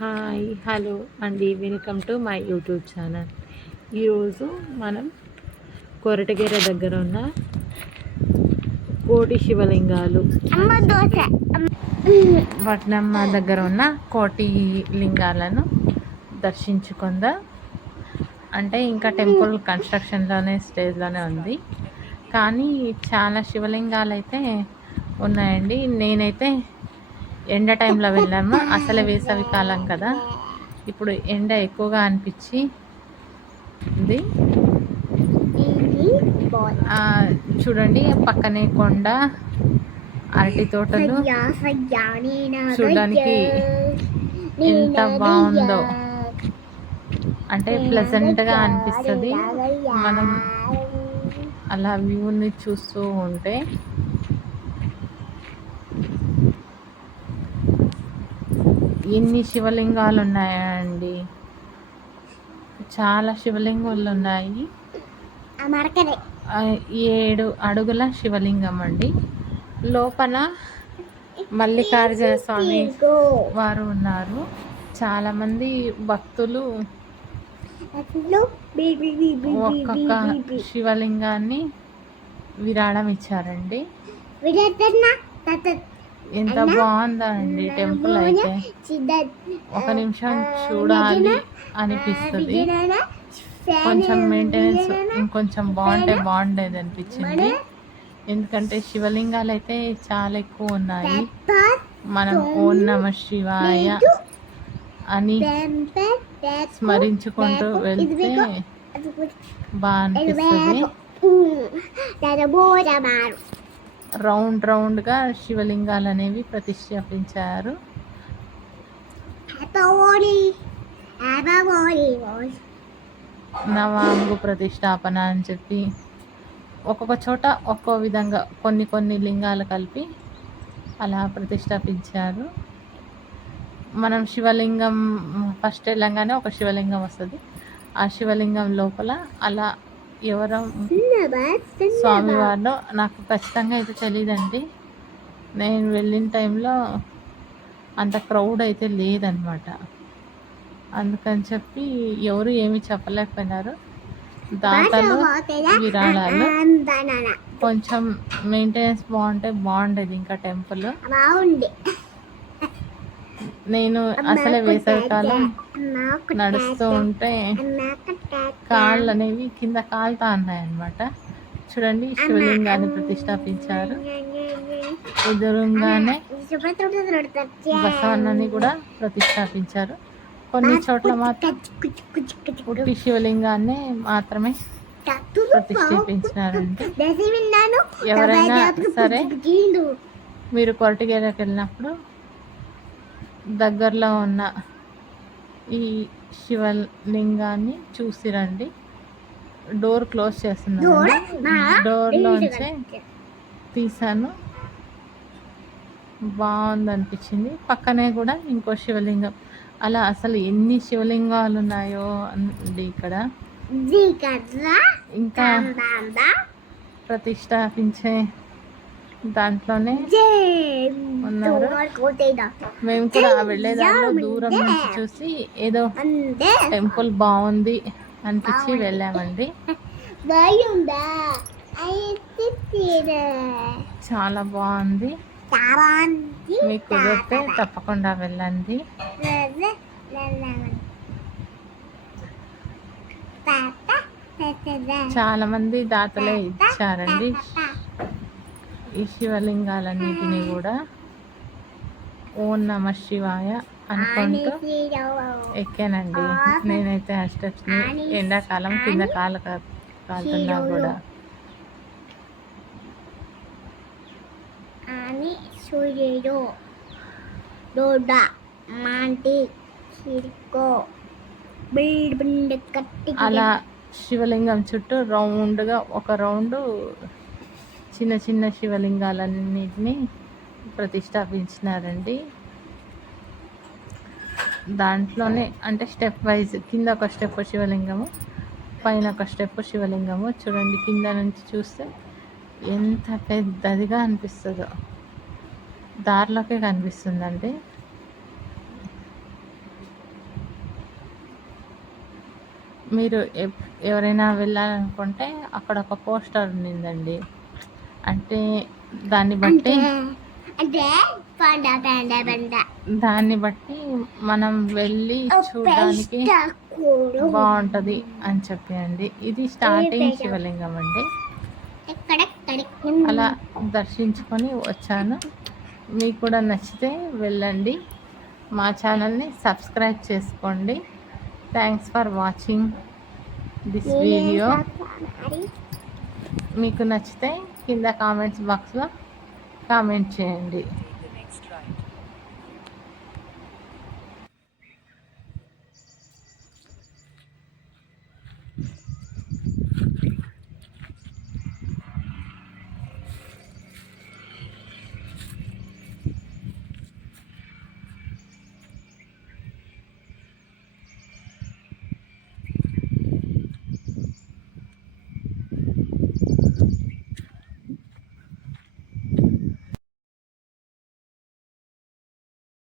Hi hello అండి, welcome to my YouTube channel. ఈరోజు మనం కొరటగెర దగ్గర ఉన్న కోటి శివలింగాలు పట్నమ్మ దగ్గర ఉన్న కోటి లింగాలను దర్శించుకుందా. అంటే ఇంకా టెంపుల్ కన్స్ట్రక్షన్లోనే స్టేజ్లోనే ఉంది, కానీ చాలా శివలింగాలు అయితే ఉన్నాయండి. నేనైతే ఎండ టైంలో వెళ్ళాము. అసలే వేసవి కాలం కదా, ఇప్పుడు ఎండ ఎక్కువగా అనిపించి ఉంది. చూడండి, పక్కనే కొండ, అరటి తోటలు చూడడానికి ఎంత బాగుందో. అంటే ప్లెజెంట్గా అనిపిస్తుంది మనం అలా వ్యూని చూస్తూ ఉంటే. ఎన్ని శివలింగాలు ఉన్నాయండి, చాలా శివలింగాలు ఉన్నాయి. 7 అడుగుల శివలింగం అండి. లోపల మల్లికార్జున స్వామి వారు ఉన్నారు. చాలామంది భక్తులు ఒక్కొక్క శివలింగాన్ని విరాళం ఇచ్చారండి. ఎంత బాగుందా అండి టెంపుల్ అయితే. ఒక నిమిషం చూడాలి అనిపిస్తుంది. కొంచెం మెయింటెనెన్స్ ఇంకొంచెం బాగుండేది అనిపించింది. ఎందుకంటే శివలింగాలు అయితే చాలా ఎక్కువ ఉన్నాయి. మనం ఓం నమః శివాయ అని స్మరించుకుంటూ వెళ్తే బాగా అనిపిస్తుంది. రౌండ్గా శివలింగాలు అనేవి ప్రతిష్ఠాపించారు. నవాంగు ప్రతిష్టాపన అని చెప్పి ఒక్కొక్క చోట ఒక్కో విధంగా కొన్ని లింగాలు కలిపి అలా ప్రతిష్టాపించారు. మనం శివలింగం ఫస్ట్ వెళ్ళంగానే ఒక శివలింగం వస్తుంది. ఆ శివలింగం లోపల అలా ఎవరో స్వామివారిలో నాకు ఖచ్చితంగా అయితే తెలియదండి. నేను వెళ్ళిన టైంలో అంత క్రౌడ్ అయితే లేదనమాట. అందుకని చెప్పి ఎవరు ఏమీ చెప్పలేకపోయినారు. దాతలు విరాళాలు కొంచెం మెయింటెనెన్స్ బాగుండేది ఇంకా టెంపుల్. నేను అసలే వేసవికాలం నడుస్తూ ఉంటే కాళ్ళు అనేవి కింద కాలుతా ఉన్నాయన్నమాట. చూడండి, శివలింగాన్ని ప్రతిష్టాపించారు. ఎదురుగానే బసవన్నని కూడా ప్రతిష్టాపించారు. కొన్ని చోట్ల మాత్రం పుట్టి శివలింగాన్ని మాత్రమే ప్రతిష్ఠించినారండి. ఎవరైనా సరే మీరు కొరటగెరకు వెళ్ళినప్పుడు దగ్గరలో ఉన్న ఈ శివలింగాన్ని చూసిరండి. డోర్ క్లోజ్ చేస్తున్నాను, డోర్లోంచే తీసాను. బాగుంది అనిపించింది. పక్కనే కూడా ఇంకో శివలింగం. అలా అసలు ఎన్ని శివలింగాలు ఉన్నాయో అండి ఇక్కడ. ఇంకా ప్రతిష్టాపించే దాంట్లోనే ఉన్నారు. మేము కూడా వెళ్ళేదాంట్లో దూరం నుంచి చూసి ఏదో టెంపుల్ బాగుంది అనిపించి వెళ్ళామండి. చాలా బాగుంది. మీకు కుదిరితే తప్పకుండా వెళ్ళండి. చాలా మంది దాతలే ఇచ్చారండి ఈ శివలింగాలన్నిటినీ కూడా. ఓం నమః శివాయ అనుకుంటూ ఎక్కానండి నేనైతే ఆ స్టెప్స్ని. ఎండాకాలం కింద కాలుతున్నా కూడా. అలా శివలింగం చుట్టూ రౌండ్గా ఒక రౌండు చిన్న శివలింగాలన్నిటినీ ప్రతిష్టాపించినారండి. దాంట్లోనే అంటే స్టెప్ వైజ్ కింద ఒక స్టెప్ శివలింగము, పైన ఒక స్టెప్ శివలింగము. చూడండి, కింద నుంచి చూస్తే ఎంత పెద్దదిగా అనిపిస్తుందో. దారిలోకే కనిపిస్తుందండి. మీరు ఎవరైనా వెళ్ళాలనుకుంటే అక్కడ ఒక పోస్టర్ ఉండిందండి. అంటే దాన్ని బట్టి దాన్ని బట్టి మనం వెళ్ళి చూడడానికి బాగుంటుంది అని చెప్పి అండి. ఇది స్టార్టింగ్ శివలింగం అండి. అలా దర్శించుకొని వచ్చాను. మీకు కూడా నచ్చితే వెళ్ళండి. మా ఛానల్ని సబ్స్క్రైబ్ చేసుకోండి. Thanks for watching this video. మీకు నచ్చితే కింద కామెంట్స్ బాక్స్లో కామెంట్ చేయండి.